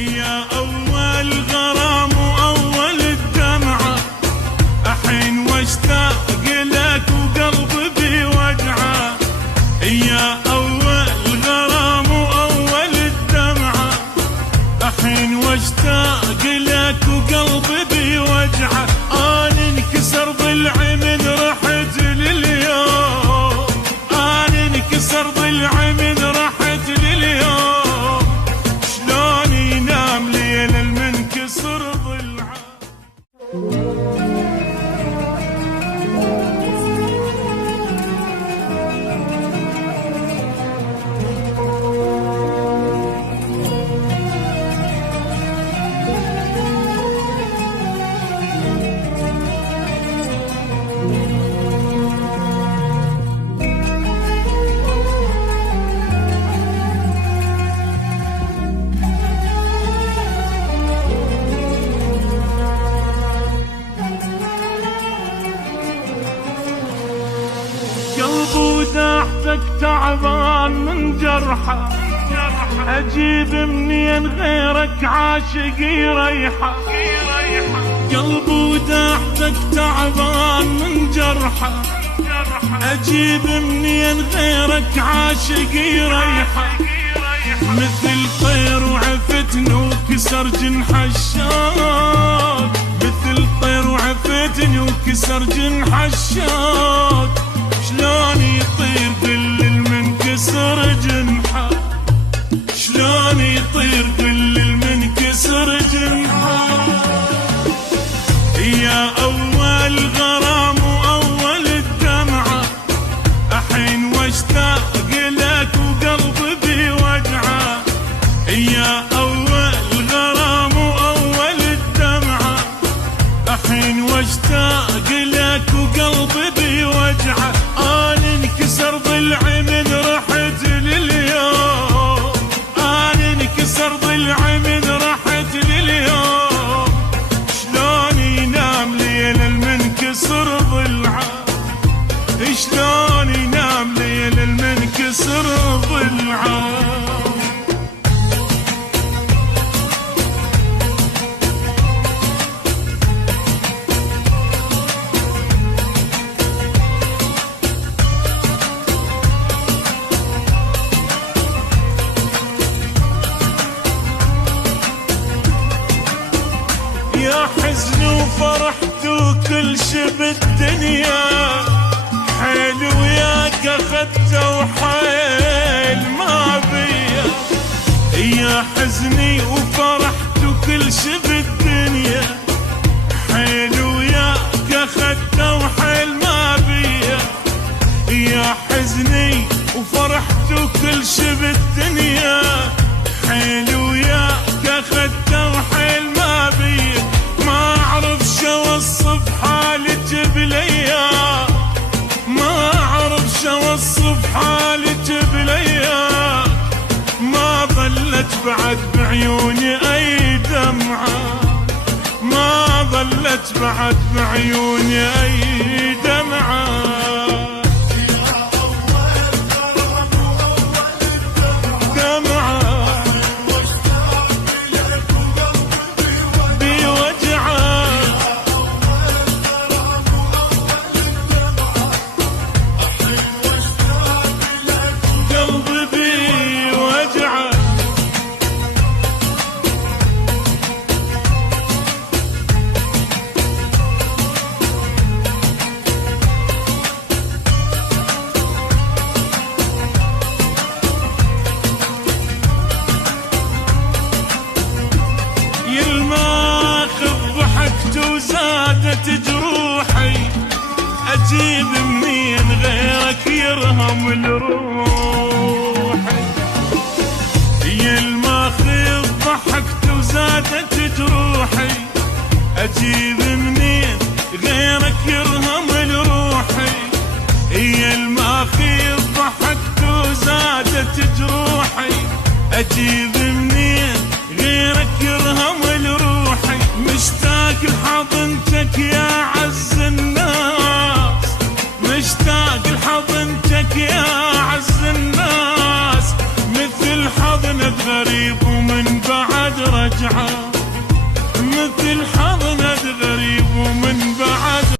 يا أول غرام وأول الدمعة، أحين واشتاق لك وقلبي بوجعه. يا أول غرام وأول الدمعة، أحين واشتاق لك وقلبي بوجعه. أنا انكسر ضلعي من رحت لليوم، أنا انكسر ضلعي من رحت لليوم. شلون ينام ليل المنكسر ضلعه. وداحتك تعبان من جرحه، أجيب منين غيرك عاشق يريحه. قلب وداحتك تعبان من جرحه، أجيب منين غيرك عاشق يريحه. مثل طير وعفتني وكسر جنح الشوق، مثل طير وعفتني وكسر جنح الشوق. شلون يطير كل المنكسر جنحه، شلون يطير كل المنكسر جنحه. يا أول غرام وأول الدمعة، أحين واشتاق لك وقلبي بوجعه. يا أول غرام وأول الدمعة، أحين واشتاق لك وقلبي بوجعه. أنا انكسر ضلعي من رحت لليوم، أنا انكسر ضلعي من رحت لليوم. شلون ينام ليل المنكسر ضلعه، شلون ينام ليل المنكسر ضلعه. يا حزن وفرحت وكل شي بالدنيا، حيل وياك اخذته وحيل ما بيا. يا حزني وفرحت وكل شي بالدنيا، حيل وياك اخذته وحيل ما بيا. يا حزني وفرحت وكل شي بالدنيا، حيل وياك اخذته وحيل ما بيا. ما اعرف شو اوصف حالك بليا، ما اعرف شو اوصف حالك بليا. ما ظلت بعد بعيوني اي دمعة، ما ظلت بعد بعيوني اي دمعة. وزادت جروحي، أجيب منين غيرك يرهم لروحي. يا الماخذ ضحكت وزادت جروحي، أجيب منين غيرك يرهم لروحي. يا الماخذ ضحكت وزادت جروحي، أجيب منين غيرك يرهم لروحي. مشتاق لحضنتك يا عز الناس، مشتاق لحضنتك يا عز الناس. مثل حضنك غريب ومن بعد رجع رجعه